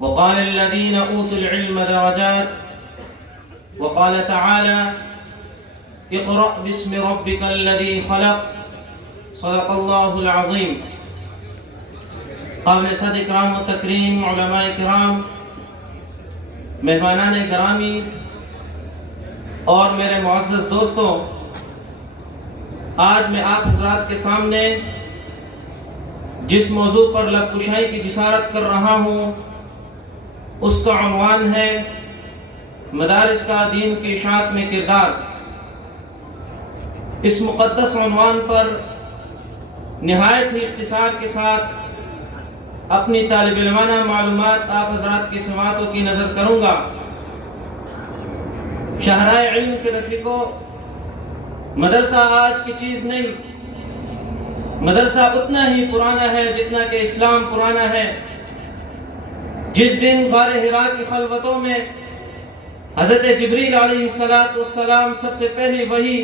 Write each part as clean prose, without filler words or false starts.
وقال الذين أوتوا العلم درجات وقال تعالى اقرأ باسم ربك الذي خلق صدق الله العظيم. قابل صد اکرام و تکریم علماء کرام، مہمانان گرامی اور میرے معزز دوستوں، آج میں آپ حضرات کے سامنے جس موضوع پر لب کشائی کی جسارت کر رہا ہوں اس کا عنوان ہے مدارس کا دین کی اشاعت میں کردار. اس مقدس عنوان پر نہایت ہی اختصار کے ساتھ اپنی طالب علمانہ معلومات آپ حضرات کی سماعتوں کی نظر کروں گا. شہرائے علم کے رفیقوں، مدرسہ آج کی چیز نہیں، مدرسہ اتنا ہی پرانا ہے جتنا کہ اسلام پرانا ہے. جس دن غار حرا کی خلوتوں میں حضرت جبریل علیہ السلام سب سے پہلی وحی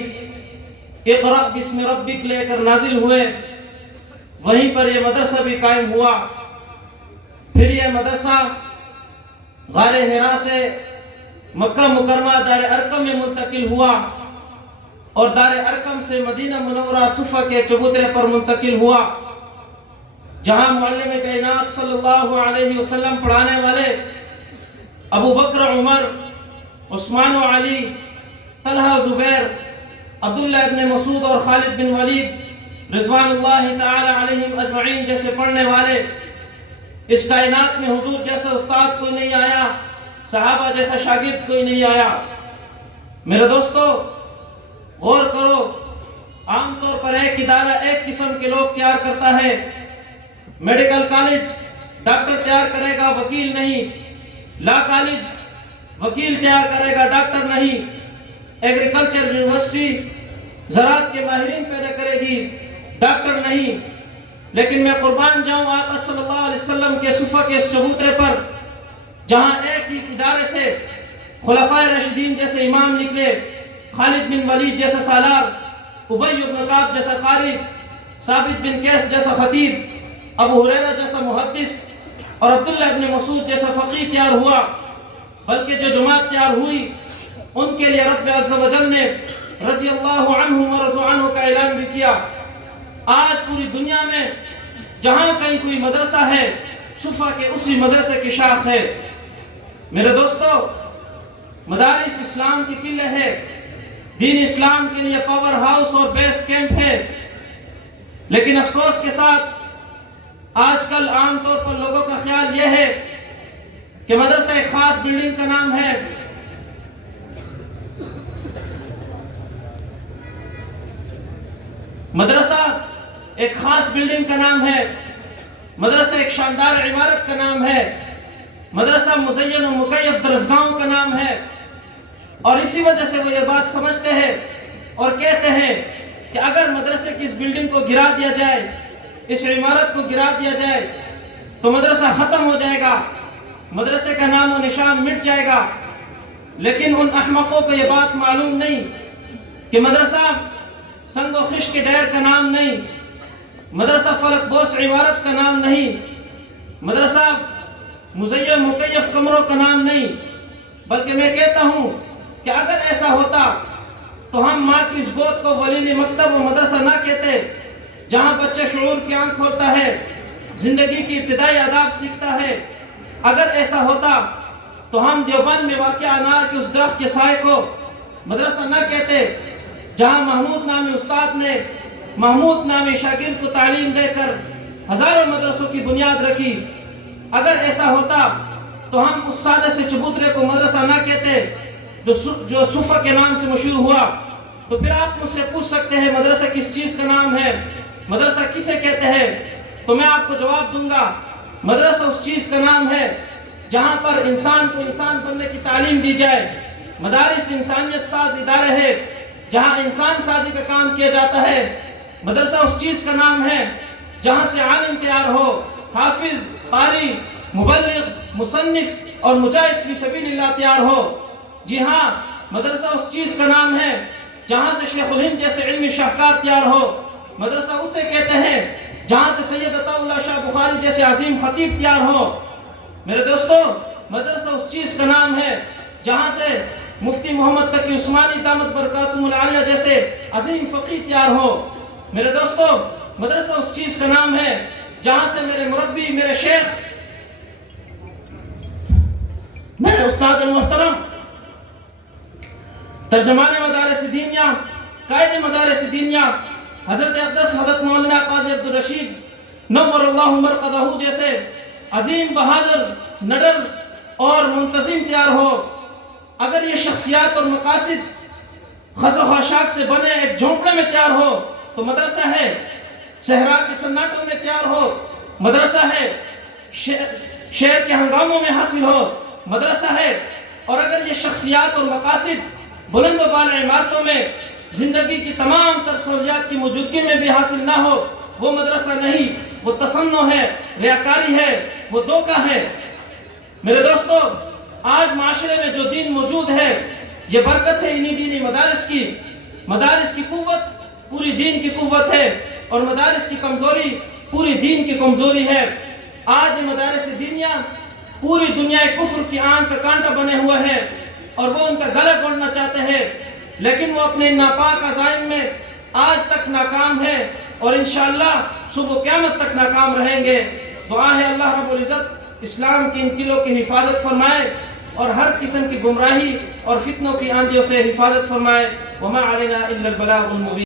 اقرأ باسم ربک لے کر نازل ہوئے، وہیں پر یہ مدرسہ بھی قائم ہوا. پھر یہ مدرسہ غار حرا سے مکہ مکرمہ دار ارقم میں منتقل ہوا اور دار ارقم سے مدینہ منورہ صفہ کے چبوترے پر منتقل ہوا، جہاں معلم کائنات صلی اللہ علیہ وسلم پڑھانے والے ابو بکر، عمر، عثمان و علی، طلحہ، زبیر، عبداللہ ابن مسعود اور خالد بن ولید رضوان اللہ تعالی علیہم اجمعین جیسے پڑھنے والے، اس کائنات میں حضور جیسا استاد کوئی نہیں آیا، صحابہ جیسا شاگرد کوئی نہیں آیا. میرے دوستو، غور کرو، عام طور پر ایک ادارہ ایک قسم کے لوگ تیار کرتا ہے. میڈیکل کالج ڈاکٹر تیار کرے گا، وکیل نہیں. لا کالج وکیل تیار کرے گا، ڈاکٹر نہیں. ایگریکلچر یونیورسٹی زراعت کے ماہرین پیدا کرے گی، ڈاکٹر نہیں. لیکن میں قربان جاؤں آقا صلی اللہ علیہ وسلم کے صفہ کے اس چبوترے پر، جہاں ایک ہی ادارے سے خلفائے راشدین جیسے امام نکلے، خالد بن ولید جیسا سالار، ابی بن کعب جیسا قاری، ثابت بن قیس جیسا خطیب، ابو ہریرہ جیسا محدث اور عبداللہ ابن مسعود جیسا فقیہ تیار ہوا. بلکہ جو جماعت تیار ہوئی ان کے لیے رب عز و جل نے رضی اللہ عنہم و رضوا عنہ کا اعلان بھی کیا. آج پوری دنیا میں جہاں کہیں کوئی مدرسہ ہے، صفہ کے اسی مدرسے کی شاخ ہے. میرے دوستو، مدارس اسلام کی قلعہ ہے، دین اسلام کے لیے پاور ہاؤس اور بیس کیمپ ہے. لیکن افسوس کے ساتھ آج کل عام طور پر لوگوں کا خیال یہ ہے کہ مدرسہ ایک خاص بلڈنگ کا نام ہے، مدرسہ ایک خاص بلڈنگ کا نام ہے، مدرسہ ایک شاندار عمارت کا نام ہے، مدرسہ مزین و مکیف درسگاہوں کا نام ہے. اور اسی وجہ سے وہ یہ بات سمجھتے ہیں اور کہتے ہیں کہ اگر مدرسے کی اس بلڈنگ کو گرا دیا جائے، اس عمارت کو گرا دیا جائے تو مدرسہ ختم ہو جائے گا، مدرسے کا نام و نشان مٹ جائے گا. لیکن ان احمقوں کو یہ بات معلوم نہیں کہ مدرسہ سنگ و خش کے ڈیر کا نام نہیں، مدرسہ فلک بوس عمارت کا نام نہیں، مدرسہ مزین مکیف کمروں کا نام نہیں. بلکہ میں کہتا ہوں کہ اگر ایسا ہوتا تو ہم ماں کی اس گود کو ولیل مکتب و مدرسہ نہ کہتے، جہاں بچہ شعور کی آنکھ کھولتا ہے، زندگی کی ابتدائی آداب سیکھتا ہے. اگر ایسا ہوتا تو ہم دیوبند میں واقع انار کے اس درخت کے سائے کو مدرسہ نہ کہتے، جہاں محمود نامی استاد نے محمود نامی شاگرد کو تعلیم دے کر ہزاروں مدرسوں کی بنیاد رکھی. اگر ایسا ہوتا تو ہم اس سادہ سے چبوترے کو مدرسہ نہ کہتے جو صفہ کے نام سے مشہور ہوا. تو پھر آپ مجھ سے پوچھ سکتے ہیں مدرسہ کس چیز کا نام ہے، مدرسہ کسے کہتے ہیں؟ تو میں آپ کو جواب دوں گا، مدرسہ اس چیز کا نام ہے جہاں پر انسان کو انسان بننے کی تعلیم دی جائے. مدارس انسانیت ساز ادارے ہے جہاں انسان سازی کا کام کیا جاتا ہے. مدرسہ اس چیز کا نام ہے جہاں سے عالم تیار ہو، حافظ، قاری، مبلغ، مصنف اور مجاہد فی سبیل اللہ تیار ہو. جی ہاں، مدرسہ اس چیز کا نام ہے جہاں سے شیخ الہند جیسے علمی شاہکار تیار ہو. مدرسہ اسے کہتے ہیں جہاں سے سید عطا اللہ شاہ بخاری جیسے عظیم خطیب تیار ہو. میرے دوستو مدرسہ اس چیز کا نام ہے جہاں سے مفتی محمد تقی عثمانی دامت برکاتہم العالیہ جیسے عظیم فقیہ تیار ہو۔ میرے دوستو مدرسہ اس چیز کا نام ہے جہاں سے میرے مربی، میرے شیخ، میرے استاد محترم، ترجمان مدارس دینیا، قائد مدارس دینیا حضرت اقدس حضرت مولانا قاضی عبدالرشید نور اللہ مرقدہ جیسے عظیم بہادر، نڈر اور منتظم تیار ہو۔ اگر یہ شخصیات اور مقاصد خس و خاشاک سے بنے ایک جھونپڑے میں تیار ہو تو مدرسہ ہے، صحرا کے سناٹوں میں تیار ہو مدرسہ ہے، شہر کے ہنگاموں میں حاصل ہو مدرسہ ہے، اور اگر یہ شخصیات اور مقاصد بلند و بالا عمارتوں میں زندگی کی تمام تر سہولیات کی موجودگی میں بھی حاصل نہ ہو، وہ مدرسہ نہیں، وہ تصنع ہے، ریاکاری ہے، وہ دھوکہ ہے۔ میرے دوستو آج معاشرے میں جو دین موجود ہے یہ برکت ہے انہی دینی مدارس کی۔ مدارس کی قوت پوری دین کی قوت ہے اور مدارس کی کمزوری پوری دین کی کمزوری ہے۔ آج مدارس دینیا پوری دنیا کفر کی آنکھ کا کانٹا بنے ہوئے ہیں اور وہ ان کا گلا گھونٹنا چاہتے ہیں، لیکن وہ اپنے ناپاک عزائم میں آج تک ناکام ہے اور انشاءاللہ صبح قیامت تک ناکام رہیں گے۔ دعا ہے اللہ رب العزت اسلام کی ان قلعوں کی حفاظت فرمائے اور ہر قسم کی گمراہی اور فتنوں کی آندھیوں سے حفاظت فرمائے۔ وما علینا الا البلاغ المبین۔